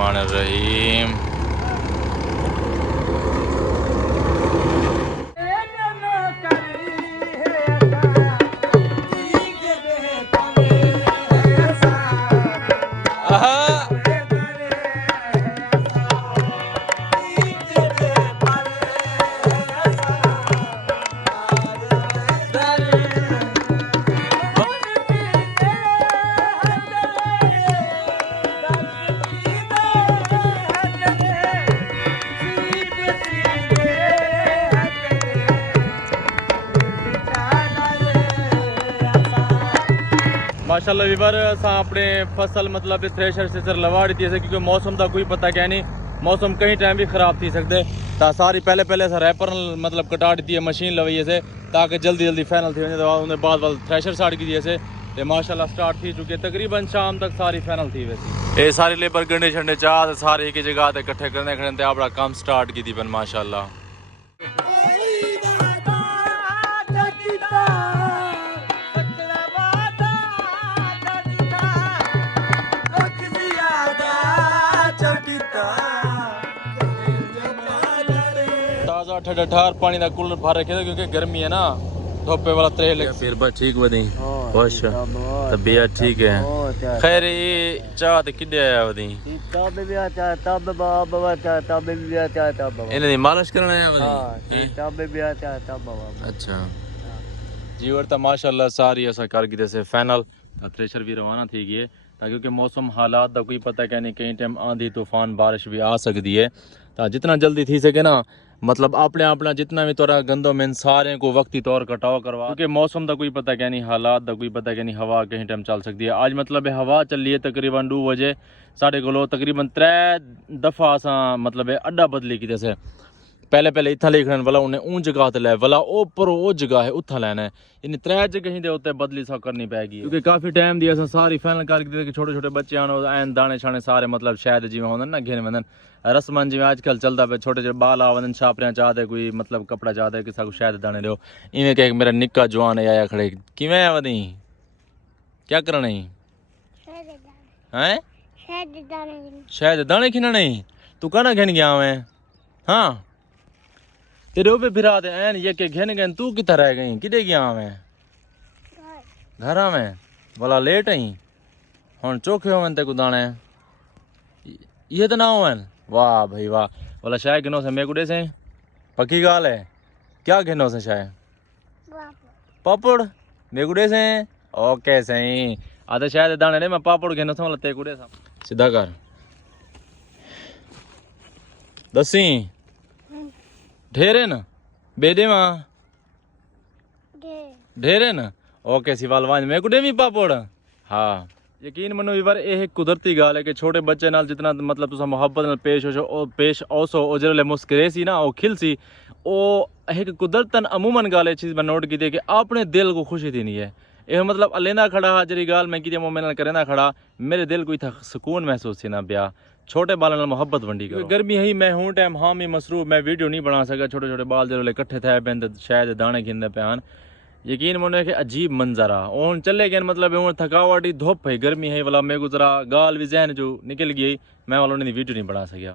बिस्मिल्लाहिर्रहमानिर्रहीम। माशाल्लाह वीवर असां अपने फसल मतलब थ्रेशर से लवाड़ी थी क्योंकि मौसम का कोई पता क्या नहीं, मौसम कहीं टाइम भी खराब थी सकते ता सारी पहले असां रैपर मतलब कटा दी है मशीन लवाई से ताकि जल्दी फाइनल थी वने उन्हें बाद थ्रेशर स्टार्ट की से ते माशाल्लाह स्टार्ट थी चुके तकरीबन शाम तक सारी फाइनल थी वैसी। ये सारी लेबर गंडे छंडे चाह सारे एक जगह ते इकट्ठे करने खड़े अपना काम स्टार्ट की थी बन माशाल्लाह। ताज़ा ठंडा पानी का कूलर भर रखे थे क्योंकि गर्मी है ना, धोपे वाला त्रे लग फिर बस ठीक वधी खुश तबीयत ठीक है। खैर ये चाह ते किडे आया वधी तब भी आता तब बाबा तब भी आता तब इन्हें मालिश करना है वधी तब भी आता तब बाबा। अच्छा जी और माशाल्लाह सारी ऐसा कर गई से फाइनल थ्रेशर भी रवाना थी गई क्योंकि मौसम हालात का कोई पता क्या नहीं, कहीं टाइम आंधी तूफान बारिश भी आ सकती है तो जितना जल्दी थी सके ना मतलब अपना जितना भी तोरा गंदो में सारे को वक्ती तौर कटाव करवा क्योंकि मौसम का कोई पता क्या नहीं, हालात का कोई पता क्या नहीं, हवा कहीं टाइम चल सकती है। आज मतलब हवा चल रही है तकरीबन 2 बजे साढ़े को तकरीबन 3 दफ़ा असा मतलब अड्डा बदली की जैसे पहले इतना लिखने वाला उन्हें ऊँ जगह लै वाला ओपर वो जगह है उथा लैना है इन 3 जगह ही उत्ते बदली सा करनी पैगी क्योंकि काफ़ी टाइम दी अस सारी फाइनल करके कि छोटे बच्चे आन दाने शाने सारे मतलब शायद जिमें होंगे ना घेन वंदन रसमन जिमें आजकल चलता पे छोटे बाल आ वंदन छापरियां चाहते कोई मतलब कपड़ा चाहते कि सब शायद दाने दो इवें कह मेरा निक्का जवान आया खड़े किवें है वदी क्या करना ही हैं शायद दाने खिना नहीं तू कहना घेन गया मैं हाँ तेरे पे फिरा दे ऐन ये के घेन गए तू कितना रह गई किधे गया मैं घर में बोला लेट आई हुन चोखे हो ते को दाने ये तो ना हो वाह भाई वाह बोला शायद गिनो से मेकुड़े से पक्की गाल है क्या गिनो से शायद पापड़ मेकुड़े से ओके सही आधे शायद दाने ने मैं पापड़ गिनो से ते कुड़े सा सीधा कर दसी ढेरे न बेदे मां ढेरे न ओके सिवाल वांज मैं कुड़े भी पापड़ हाँ यकीन मनो भी बार यह कुदरती गाल है कि छोटे बच्चे नाल जितना मतलब तुसा मुहब्बत नाल पेश ओसो ओ जरे मुस्करे सी ना ओ खिल सी ओ एक कुदरतन अमूमन गाल है चीज़ मैं नोट की थी कि अपने दिल को खुशी देनी है यह मतलब अलेंदा खड़ा जरी गाल मैं की मेरे करेंदा खड़ा मेरे दिल को इतना सुकून महसूस थी ना ब्याह छोटे बाल मोहब्बत वंडी करो गर्मी है मैं हूँ टाइम हाँ मैं मसरूफ मैं वीडियो नहीं बना सका छोटे बाल जो इकट्ठे थे पैंते शायद दाने खिंदे पैन यकीन मनो कि अजीब मंजर आ ओन चले गए मतलब हूँ थकावट ही धुप है गर्मी है वाला मैं गुजरा गाल भी जहन जो निकल गई मैं वालों ने वीडियो नहीं बना सकिया।